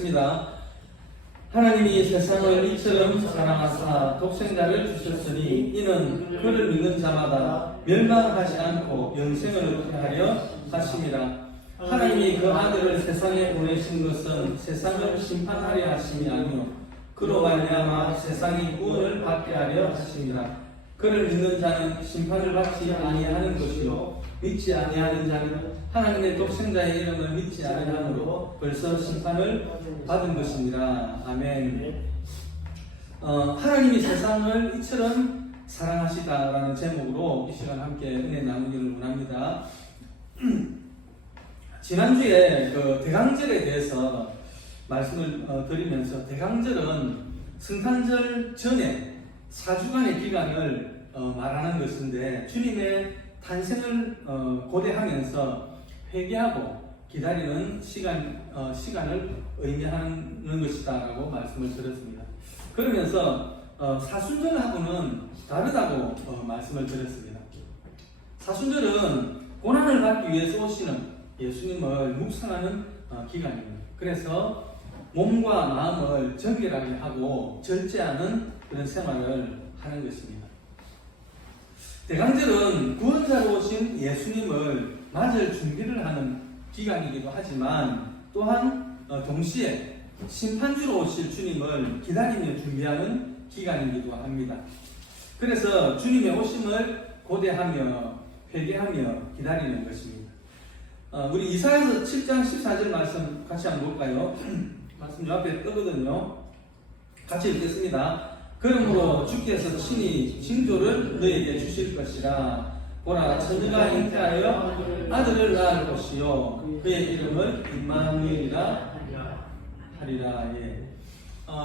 입니다. 하나님이 세상을 이처럼 사랑하사 독생자를 주셨으니 이는 그를 믿는 자마다 멸망하지 않고 영생을 얻게 하려 하심이라. 하나님이 그 아들을 세상에 보내신 것은 세상을 심판하려 하심이 아니요 그로 말미암아 세상이 구원을 받게 하려 하심이라. 그를 믿는 자는 심판을 받지 아니하는 것이요 믿지 아니하는 자는 하나님의 독생자의 이름을 믿지 아니하므로 벌써 심판을 받은 것입니다. 아멘. 하나님이 세상을 이처럼 사랑하시다라는 제목으로 이 시간 함께 은혜 나누기를 원합니다. 지난주에 그 대강절에 대해서 말씀을 드리면서, 대강절은 성탄절 전에 4주간의 기간을 말하는 것인데, 주님의 탄생을 고대하면서 회개하고 기다리는 시간을 의미하는 것이다라고 말씀을 드렸습니다. 그러면서 사순절하고는 다르다고 말씀을 드렸습니다. 사순절은 고난을 받기 위해서 오시는 예수님을 묵상하는 기간입니다. 그래서 몸과 마음을 정결하게 하고 절제하는 그런 생활을 하는 것입니다. 대강절은 구원자로 오신 예수님을 맞을 준비를 하는 기간이기도 하지만, 또한 동시에 심판주로 오실 주님을 기다리며 준비하는 기간이기도 합니다. 그래서 주님의 오심을 고대하며 회개하며 기다리는 것입니다. 우리 이사야서 7장 14절 말씀 같이 한번 볼까요? 말씀 요 앞에 뜨거든요. 같이 읽겠습니다. 그러므로 주께서 친히 징조를 너에게 주실 것이라. 보라, 처녀가 잉태하여 아들을 낳을 것이요 그의 이름을 임마누엘이라 하리라. 예.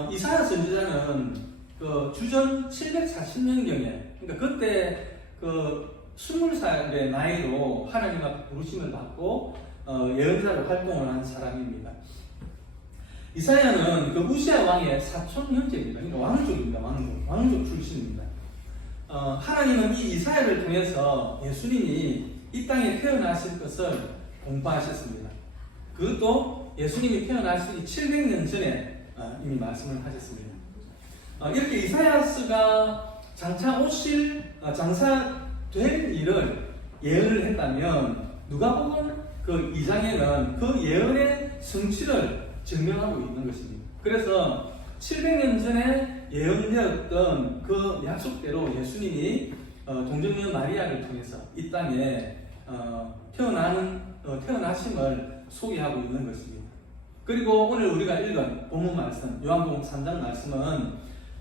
이사야 선지자는 그 주전 740년경에, 그러니까 그때 그 20살의 나이로 하나님 앞에 부르심을 받고 예언자로 활동을 한 사람입니다. 이사야는 그 우시아 왕의 사촌 형제입니다. 그러니까 왕족입니다. 왕족 출신입니다. 하나님은 이 이사야를 통해서 예수님이 이 땅에 태어나실 것을 공포하셨습니다. 그것도 예수님이 태어나시기 700년 전에 이미 말씀을 하셨습니다. 이렇게 이사야스가 장차 장사될 일을 예언을 했다면, 누가복음 그 2장에는 그 예언의 성취를 증명하고 있는 것입니다. 그래서 700년 전에 예언되었던 그 약속대로 예수님이 동정녀 마리아를 통해서 이 땅에 태어나심을 소개하고 있는 것입니다. 그리고 오늘 우리가 읽은 본문 말씀, 요한복음 3장 말씀은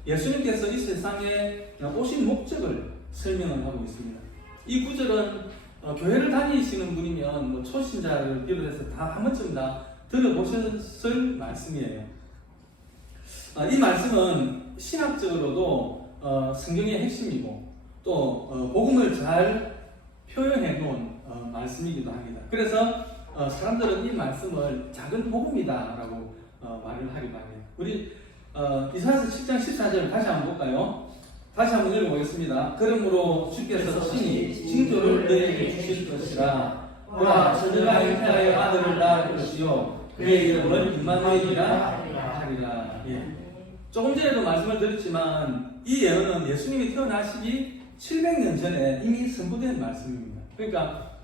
예수님께서 이 세상에 오신 목적을 설명을 하고 있습니다. 이 구절은 교회를 다니시는 분이면 뭐 초신자를 비롯해서 다 한 번쯤 다 들어보셨을 말씀이에요. 이 말씀은 신학적으로도 성경의 핵심이고, 또 복음을 잘 표현해 놓은 말씀이기도 합니다. 그래서 사람들은 이 말씀을 작은 복음이다라고 말을 하기도 합니다. 우리 이사야서 7장 14절 다시 한번 볼까요? 다시 한번 읽어보겠습니다. 그러므로 주께서 친히 징조를 너에게 주실 것이라. 보라, 처녀가 잉태하여 아들을 낳을 것이요 그의 이름을 임마누엘이라 하리라. 예. 조금 전에도 말씀을 드렸지만, 이 예언은 예수님이 태어나시기 700년 전에 이미 선포된 말씀입니다. 그러니까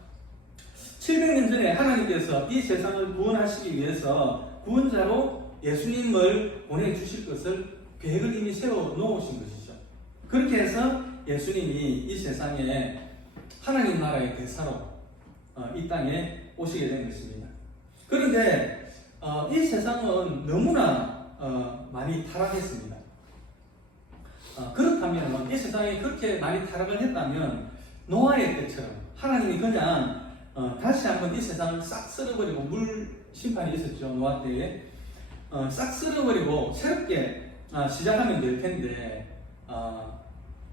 700년 전에 하나님께서 이 세상을 구원하시기 위해서 구원자로 예수님을 보내주실 것을 계획을 이미 세워 놓으신 것이죠. 그렇게 해서 예수님이 이 세상에 하나님 나라의 대사로 이 땅에 오시게 된 것입니다. 그런데 이 세상은 너무나 많이 타락했습니다. 그렇다면, 이 세상에 그렇게 많이 타락을 했다면, 노아의 때처럼 하나님이 그냥 다시 한번 이 세상을 싹 쓸어버리고, 물 심판이 있었죠, 노아 때에. 싹 쓸어버리고 새롭게 시작하면 될 텐데,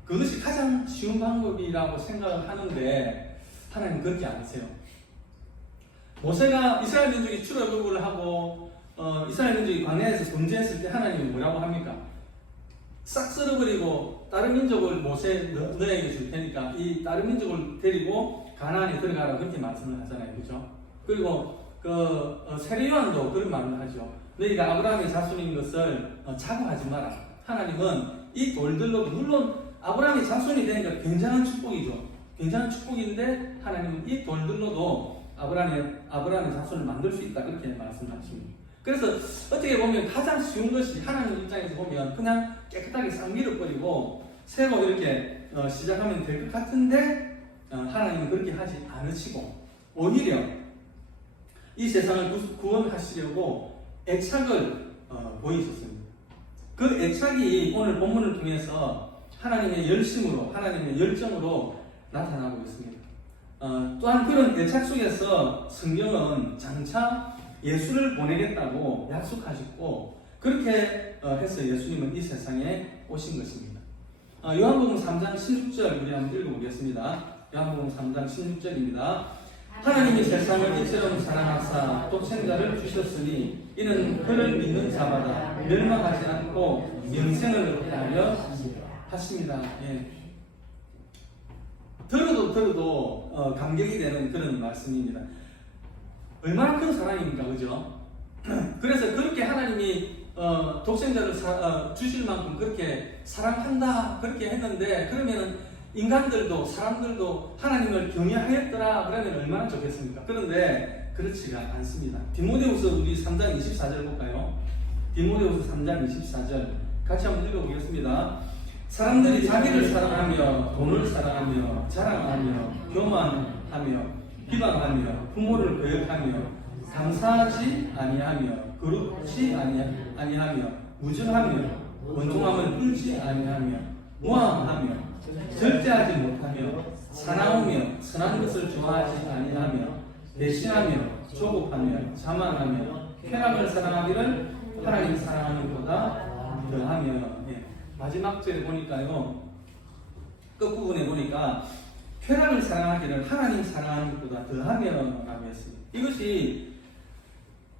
그것이 가장 쉬운 방법이라고 생각을 하는데, 하나님 그렇게 안 하세요. 모세가 이스라엘 민족이 출애굽을 하고 이스라엘 민족이 광야에서 범죄했을 때 하나님이 뭐라고 합니까? 싹 쓸어버리고 다른 민족을 모세 너에게 줄 테니까 이 다른 민족을 데리고 가나안에 들어가라, 그렇게 말씀을 하잖아요. 그렇죠? 그리고 세례 요한도 그런 말을 하죠. 너희가 아브라함의 자손인 것을 자부하지 마라. 하나님은 이 돌들로도, 물론 아브라함의 자손이 되니까 굉장한 축복이죠. 굉장한 축복인데 하나님은 이 돌들로도 아브라함의 자손을 만들 수 있다, 그렇게 말씀하십니다. 그래서 어떻게 보면 가장 쉬운 것이, 하나님 입장에서 보면 그냥 깨끗하게 싹 밀어버리고 새로 이렇게 시작하면 될 것 같은데, 하나님은 그렇게 하지 않으시고 오히려 이 세상을 구원하시려고 애착을 보이셨습니다. 그 애착이 오늘 본문을 통해서 하나님의 열심으로, 하나님의 열정으로 나타나고 있습니다. 또한 그런 애착 속에서 성경은 장차 예수를 보내겠다고 약속하셨고, 그렇게 해서 예수님은 이 세상에 오신 것입니다. 요한복음 3장 16절 우리 한번 읽어보겠습니다. 요한복음 3장 16절입니다. 하나님이 세상을 이처럼 사랑하사 독생자를 주셨으니 이는 그를 믿는 자마다 멸망하지 않고 영생을 얻게 하려 하십니다. 예. 들어도 감격이 되는 그런 말씀입니다. 얼마나 큰 사랑입니까, 그죠? 그래서 그렇게 하나님이 독생자를 주실 만큼 그렇게 사랑한다, 그렇게 했는데, 그러면은 인간들도, 사람들도 하나님을 경외하였더라 그러면 얼마나 좋겠습니까? 그런데 그렇지가 않습니다. 디모데후서 우리 3장 24절 볼까요? 디모데후서 3장 24절 같이 한번 읽어보겠습니다. 사람들이 자기를 사랑하며 돈을 사랑하며 자랑하며 교만하며 비방하며 부모를 거역하며 감사하지 아니하며 거룩지 아니하며 무증하며 원통함을 끊지 아니하며 무함하며 절제하지 못하며 사나우며 선한 것을 좋아하지 아니하며 배신하며 조급하며 자만하며 쾌락을 사랑하기를 하나님 사랑하는 것보다 더하며. 예. 마지막 절에 보니까요, 끝부분에 보니까 쾌락을 사랑하기를 하나님 사랑하는 것보다 더하며 라고 했습니다. 이것이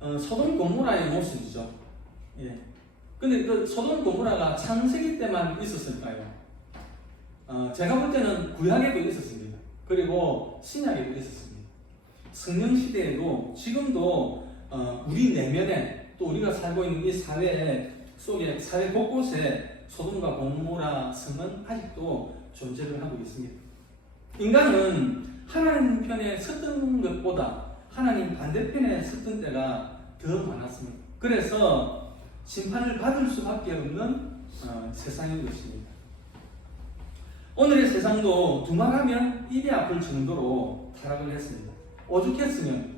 소돔 고모라의 모습이죠. 예. 근데 그 소돔 고모라가 창세기 때만 있었을까요? 제가 볼 때는 구약에도 있었습니다. 그리고 신약에도 있었습니다. 성령 시대에도 지금도 우리 내면에, 또 우리가 살고 있는 이 사회 속에, 사회 곳곳에 소돔과 고모라 성은 아직도 존재를 하고 있습니다. 인간은 하나님 편에 섰던 것보다 하나님 반대편에 섰던 때가 더 많았습니다. 그래서 심판을 받을 수밖에 없는 세상인 것입니다. 오늘의 세상도 두말하면 입이 아플 정도로 타락을 했습니다. 오죽했으면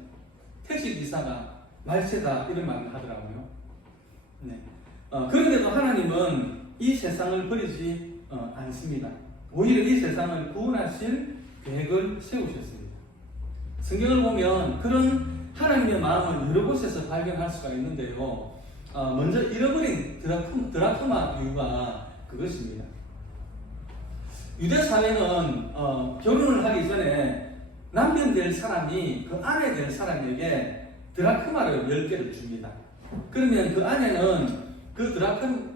택시기사가 말세다 이런 말을 하더라고요. 네. 그런데도 하나님은 이 세상을 버리지 않습니다. 오히려 이 세상을 구원하실 계획을 세우셨습니다. 성경을 보면 그런 하나님의 마음을 여러 곳에서 발견할 수가 있는데요. 먼저 잃어버린 드라크마 이유가 그것입니다. 유대 사회는 결혼을 하기 전에 남편 될 사람이 그 아내 될 사람에게 드라크마를 10개를 줍니다. 그러면 그 아내는 그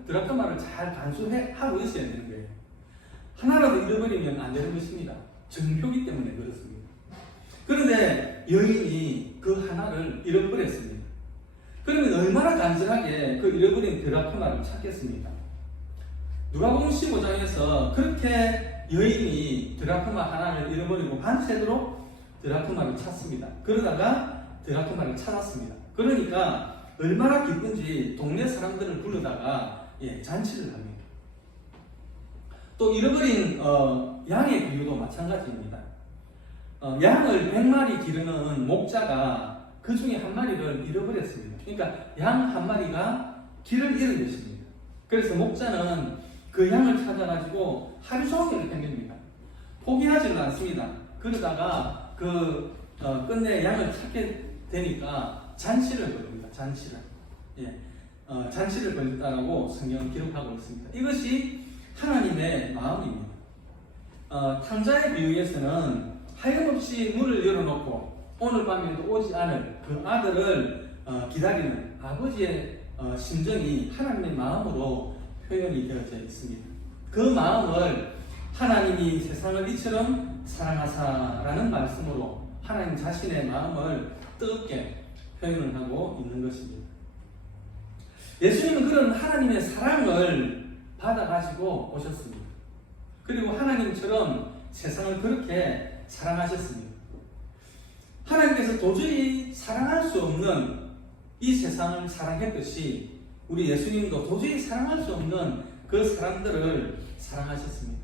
드라크마를 잘 간수하고 있어야 되는 거예요. 하나라도 잃어버리면 안 되는 것입니다. 정표기 때문에 그렇습니다. 그런데 여인이 그 하나를 잃어버렸습니다. 그러면 얼마나 간절하게 그 잃어버린 드라크마를 찾겠습니까? 누가복음 15장에서 그렇게 여인이 드라크마 하나를 잃어버리고 밤새도록 드라크마를 찾습니다. 그러다가 드라크마를 찾았습니다. 그러니까 얼마나 기쁜지 동네 사람들을 불러다가 잔치를 합니다. 또 잃어버린 양의 비유도 마찬가지입니다. 양을 100마리 기르는 목자가 그 중에 한 마리를 잃어버렸습니다. 그러니까 양 한 마리가 길을 잃은 것입니다. 그래서 목자는 그 양을 찾아가지고 하루 종일 댕깁니다. 포기하지는 않습니다. 그러다가 끝내 양을 찾게 되니까 잔치를 벌입니다. 잔치를. 잔치를 벌였다라고 성경은 기록하고 있습니다. 이것이 하나님의 마음입니다. 탕자의 비유에서는 하염없이 문을 열어놓고 오늘 밤에도 오지 않을 그 아들을 기다리는 아버지의 심정이 하나님의 마음으로 표현이 되어져 있습니다. 그 마음을 하나님이 세상을 이처럼 사랑하사라는 말씀으로 하나님 자신의 마음을 뜨겁게 표현을 하고 있는 것입니다. 예수님은 그런 하나님의 사랑을 받아가지고 오셨습니다. 그리고 하나님처럼 세상을 그렇게 사랑하셨습니다. 하나님께서 도저히 사랑할 수 없는 이 세상을 사랑했듯이 우리 예수님도 도저히 사랑할 수 없는 그 사람들을 사랑하셨습니다.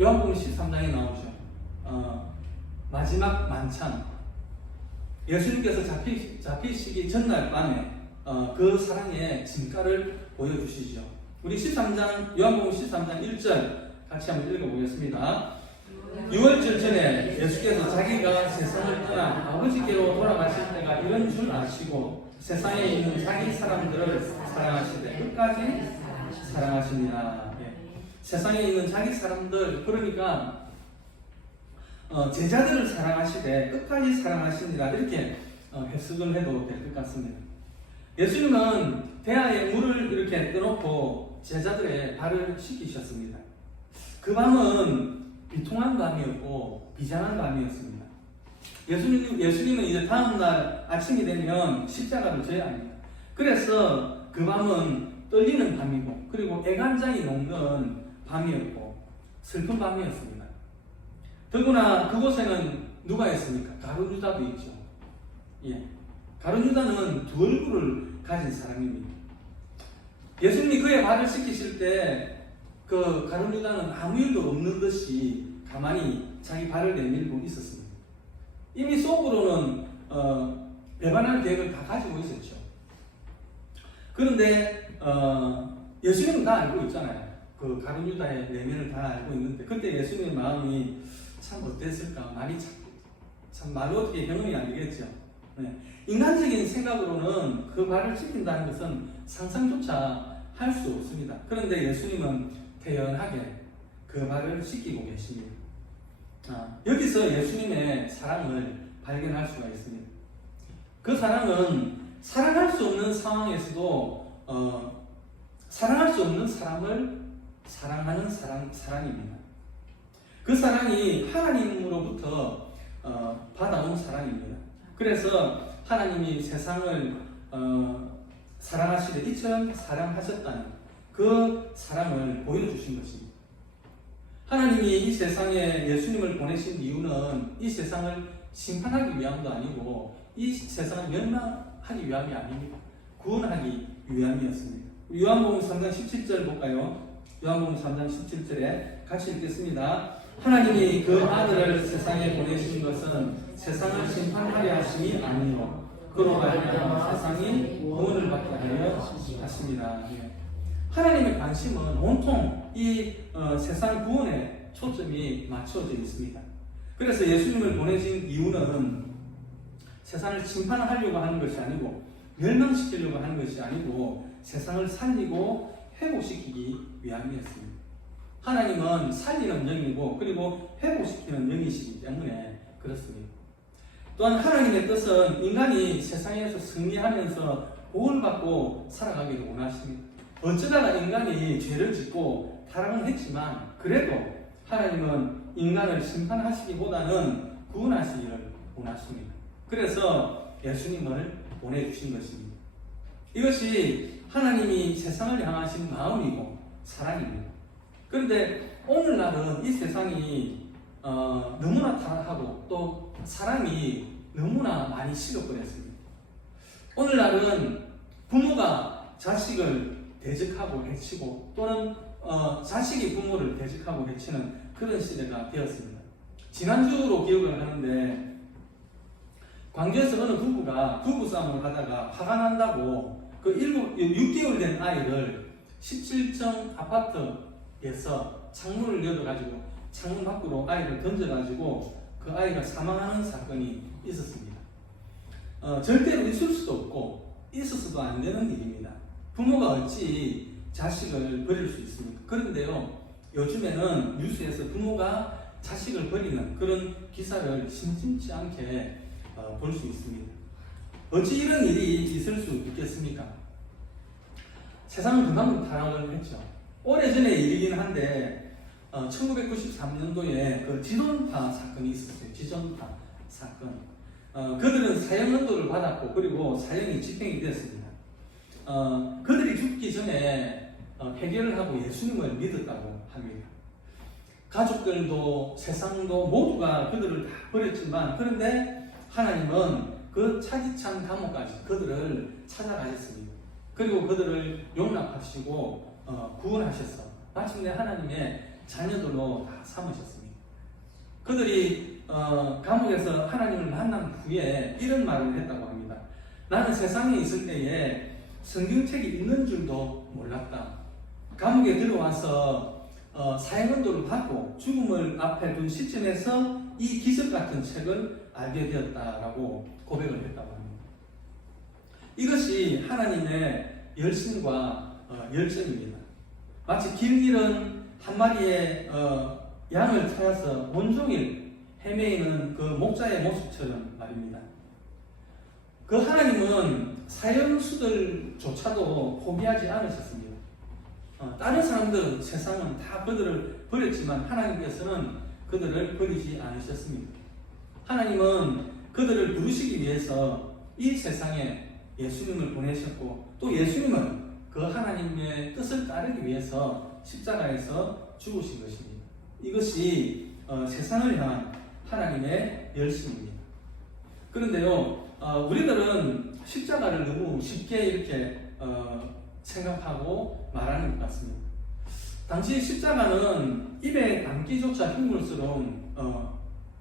요한복음 13장에 나오죠. 마지막 만찬. 예수님께서 잡히시기 전날 밤에 그 사랑의 진가를 보여주시죠. 우리 13장, 요한복음 13장 1절 같이 한번 읽어보겠습니다. 6월절 전에 예수께서 자기가 세상을 떠나 아버지께로 돌아가실 때가 이런 줄 아시고 세상에 있는 자기 사람들을 사랑하시되 끝까지 사랑하십니다. 세상에 있는 자기 사람들, 그러니까 제자들을 사랑하시되 끝까지 사랑하십니다. 이렇게 해석을 해도 될 것 같습니다. 예수님은 대야에 물을 이렇게 떠놓고 제자들의 발을 씻기셨습니다. 그 밤은 비통한 밤이었고 비장한 밤이었습니다. 예수님은 이제 다음날 아침이 되면 십자가를 져야 합니다. 그래서 그 밤은 떨리는 밤이고 그리고 애간장이 녹는 밤이었고 슬픈 밤이었습니다. 더구나 그곳에는 누가 있습니까? 가룟 유다도 있죠. 가룟 유다는 두 얼굴을 가진 사람입니다. 예수님이 그의 발을 씻기실 때 그 가룟 유다는 아무 일도 없는 듯이 가만히 자기 발을 내밀고 있었습니다. 이미 속으로는 배반할 계획을 다 가지고 있었죠. 그런데 예수님은 다 알고 있잖아요. 그 가룟 유다의 내면을 다 알고 있는데 그때 예수님의 마음이 참 어땠을까? 말이 참 말로 어떻게 형용이 안 되겠죠. 인간적인 생각으로는 그 발을 씻긴다는 것은 상상조차 할 수 없습니다. 그런데 예수님은 태연하게 그 발을 씻기고 계십니다. 여기서 예수님의 사랑을 발견할 수가 있습니다. 그 사랑은 사랑할 수 없는 상황에서도 사랑할 수 없는 사람을 사랑하는 사랑입니다. 그 사랑이 하나님으로부터 받아온 사랑입니다. 그래서 하나님이 세상을 사랑하시되 이처럼 사랑하셨다는 그 사랑을 보여주신 것입니다. 하나님이 이 세상에 예수님을 보내신 이유는 이 세상을 심판하기 위함도 아니고 이 세상을 멸망하기 위함이 아닙니다. 구원하기 위함이었습니다. 요한복음 3장 17절 볼까요? 요한복음 3장 17절에 같이 읽겠습니다. 하나님이 그 아들을 세상에 보내신 것은 세상을 심판하려 하심이 아니요 그로 말미암아 세상이 구원을 받게 하려 하십니다. 하나님의 관심은 온통 이 세상 구원에 초점이 맞춰져 있습니다. 그래서 예수님을 보내신 이유는 세상을 심판하려고 하는 것이 아니고 멸망시키려고 하는 것이 아니고 세상을 살리고 회복시키기 위함이었습니다. 하나님은 살리는 영이고 그리고 회복시키는 영이시기 때문에 그렇습니다. 또한 하나님의 뜻은 인간이 세상에서 승리하면서 복을 받고 살아가기를 원하십니다. 어쩌다가 인간이 죄를 짓고 타락을 했지만 그래도 하나님은 인간을 심판하시기보다는 구원하시기를 원하십니다. 그래서 예수님을 보내주신 것입니다. 이것이 하나님이 세상을 향하신 마음이고 사랑입니다. 그런데 오늘날은 이 세상이 너무나 타락하고 또 사람이 너무나 많이 식어버렸습니다. 오늘날은 부모가 자식을 대적하고 해치고 또는 자식이 부모를 대적하고 해치는 그런 시대가 되었습니다. 지난주로 기억을 하는데 광주에서 어느 부부가 부부싸움을 하다가 화가 난다고 그 6개월 된 아이를 17층 아파트에서 창문을 열어가지고 창문 밖으로 아이를 던져가지고 그 아이가 사망하는 사건이 있었습니다. 절대로 있을 수도 없고 있어서도 안 되는 일입니다. 부모가 어찌 자식을 버릴 수 있습니까? 그런데요, 요즘에는 뉴스에서 부모가 자식을 버리는 그런 기사를 심심치 않게 볼 수 있습니다. 어찌 이런 일이 있을 수 있겠습니까? 세상은 그만큼 타락을 했죠. 오래전의 일이긴 한데 1993년도에 그 지존파 사건이 있었어요. 지존파 사건. 그들은 사형 언도를 받았고 그리고 사형이 집행이 됐습니다. 그들이 죽기 전에 회개를 하고 예수님을 믿었다고 합니다. 가족들도 세상도 모두가 그들을 다 버렸지만 그런데 하나님은 그 차디찬 감옥까지 그들을 찾아가셨습니다. 그리고 그들을 용납하시고 구원하셔서 마침내 하나님의 자녀들로 다 삼으셨습니다. 그들이 감옥에서 하나님을 만난 후에 이런 말을 했다고 합니다. 나는 세상에 있을 때에 성경책이 있는 줄도 몰랐다. 감옥에 들어와서 사형언도를 받고 죽음을 앞에 둔 시점에서 이 기적 같은 책을 알게 되었다라고 고백을 했다고 합니다. 이것이 하나님의 열심과 열정입니다. 마치 길 잃은 한 마리의 양을 찾아서 온종일 헤매이는 그 목자의 모습처럼 말입니다. 그 하나님은 사형수들조차도 포기하지 않으셨습니다. 다른 사람들은 세상은 다 그들을 버렸지만 하나님께서는 그들을 버리지 않으셨습니다. 하나님은 그들을 부르시기 위해서 이 세상에 예수님을 보내셨고 또 예수님은 그 하나님의 뜻을 따르기 위해서 십자가에서 죽으신 것입니다. 이것이 세상을 향한 하나님의 열심입니다. 그런데요, 우리들은 십자가를 너무 쉽게 이렇게 생각하고 말하는 것 같습니다. 당시 십자가는 입에 담기조차 흉물스러운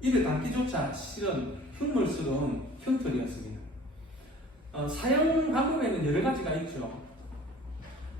입에 담기조차 실은 흉물스러운 형틀이었습니다. 사형 방법에는 여러 가지가 있죠.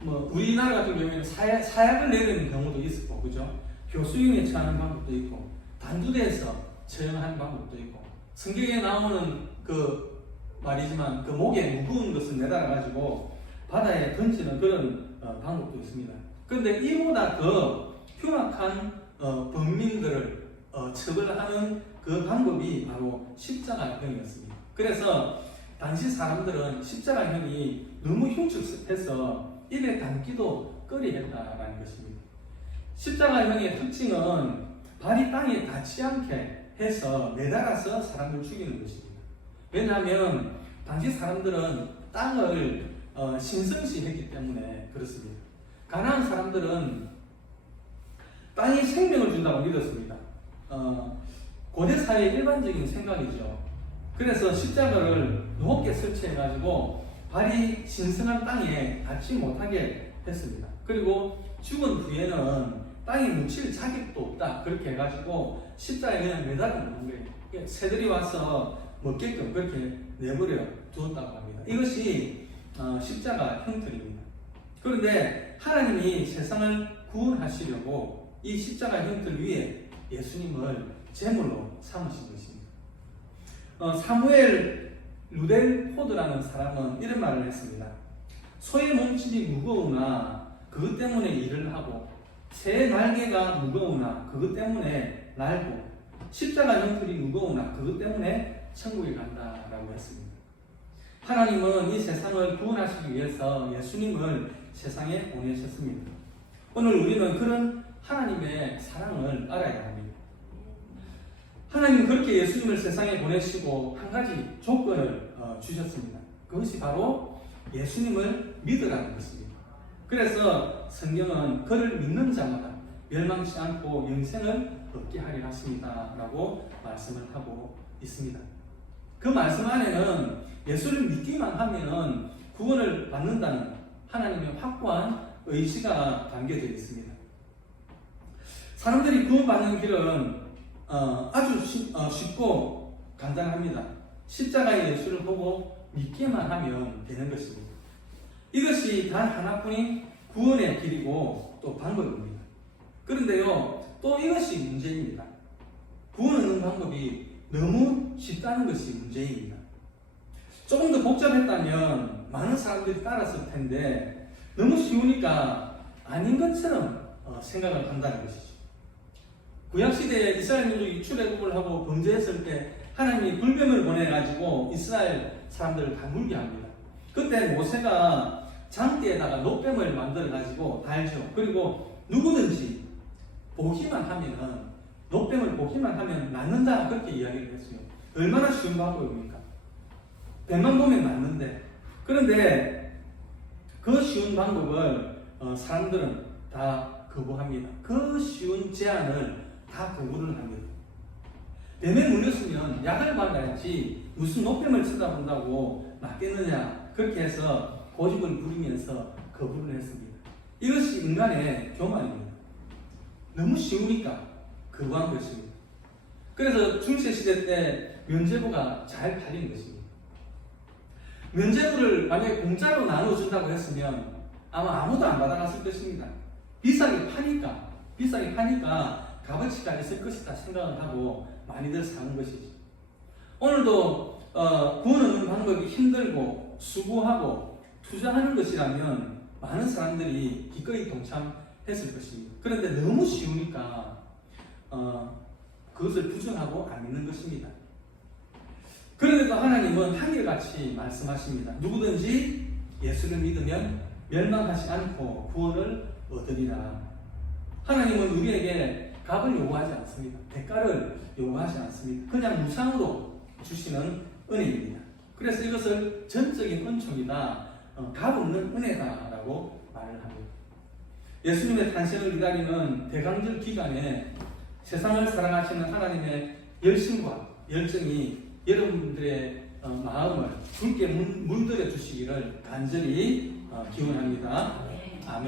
우리나라 같은 경우에는 사약을 내리는 경우도 있었고, 그죠? 교수형에 처하는 방법도 있고, 단두대에서 처형하는 방법도 있고, 성경에 나오는 그 말이지만 그 목에 무거운 것을 매달아가지고 바다에 던지는 그런 방법도 있습니다. 그런데 이보다 더 흉악한 범민들을 처벌하는 그 방법이 바로 십자가형이었습니다. 그래서 당시 사람들은 십자가형이 너무 흉측해서 입에 담기도 꺼리했다라는 것입니다. 십자가형의 특징은 발이 땅에 닿지 않게 해서 매달아서 사람을 죽이는 것입니다. 왜냐하면 당시 사람들은 땅을 신성시했기 때문에 그렇습니다. 가나안 사람들은 땅이 생명을 준다고 믿었습니다. 고대 사회의 일반적인 생각이죠. 그래서 십자가를 높게 설치해가지고 발이 신성한 땅에 닿지 못하게 했습니다. 그리고 죽은 후에는 땅에 묻힐 자격도 없다. 그렇게 해가지고 십자가에 그냥 매달아 놓은 거예요. 새들이 와서 먹게끔 그렇게 내버려 두었다고 합니다. 이것이 십자가 형틀입니다. 그런데 하나님이 세상을 구원하시려고 이 십자가 형틀 위에 예수님을 제물로 삼으신 것입니다. 사무엘 루델포드라는 사람은 이런 말을 했습니다. 소의 몸집이 무거우나 그것 때문에 일을 하고 새의 날개가 무거우나 그것 때문에 날고 십자가 형틀이 무거우나 그것 때문에 천국에 간다라고 했습니다. 하나님은 이 세상을 구원하시기 위해서 예수님을 세상에 보내셨습니다. 오늘 우리는 그런 하나님의 사랑을 알아야 합니다. 하나님은 그렇게 예수님을 세상에 보내시고 한 가지 조건을 주셨습니다. 그것이 바로 예수님을 믿으라는 것입니다. 그래서 성경은 그를 믿는 자마다 멸망치 않고 영생을 얻게 하리라 하십니다 라고 말씀을 하고 있습니다. 그 말씀 안에는 예수를 믿기만 하면 구원을 받는다는 하나님의 확고한 의지가 담겨져 있습니다. 사람들이 구원받는 길은 아주 쉽고 간단합니다. 십자가의 예수를 보고 믿기만 하면 되는 것입니다. 이것이 단 하나뿐인 구원의 길이고 또 방법입니다. 그런데요, 또 이것이 문제입니다. 구원 얻는 방법이 너무 쉽다는 것이 문제입니다. 조금 더 복잡했다면 많은 사람들이 따랐을 텐데 너무 쉬우니까 아닌 것처럼 생각을 한다는 것이죠. 구약시대에 이스라엘 민족이 출애굽을 하고 범죄했을 때 하나님이 불뱀을 보내가지고 이스라엘 사람들을 다 물게 합니다. 그때 모세가 장대에다가 놋뱀을 만들어가지고 달죠. 그리고 누구든지 보기만 하면 놋뱀을 보기만 하면 낫는다 그렇게 이야기를 했어요. 얼마나 쉬운 방법입니까? 뱀만 보면 낫는데. 그런데 그 쉬운 방법을 사람들은 다 거부합니다. 그 쉬운 제안을 다 거부를 합니다. 뱀에 물렸으면 약을 발라야지 무슨 노뱀을 쳐다본다고 맞겠느냐, 그렇게 해서 고집을 부리면서 거부를 했습니다. 이것이 인간의 교만입니다. 너무 쉬우니까 거부한 것입니다. 그래서 중세시대 때 면죄부가 잘 팔린 것입니다. 면죄부를 만약에 공짜로 나눠준다고 했으면 아마 아무도 안 받아갔을 것입니다. 비싸게 파니까 값어치가 있을 것이다 생각을 하고 많이들 사는 것이죠. 오늘도 구원 얻는 방법이 힘들고 수고하고 투자하는 것이라면 많은 사람들이 기꺼이 동참했을 것입니다. 그런데 너무 쉬우니까 그것을 부정하고 안 믿는 것입니다. 그런데도 하나님은 한결같이 말씀하십니다. 누구든지 예수를 믿으면 멸망하지 않고 구원을 얻으리라. 하나님은 우리에게 값을 요구하지 않습니다. 대가를 요구하지 않습니다. 그냥 무상으로 주시는 은혜입니다. 그래서 이것을 전적인 은총이다, 값 없는 은혜다라고 말을 합니다. 예수님의 탄생을 기다리는 대강절 기간에 세상을 사랑하시는 하나님의 열심과 열정이 여러분들의 마음을 붉게 물들여 주시기를 간절히 기원합니다. 아멘.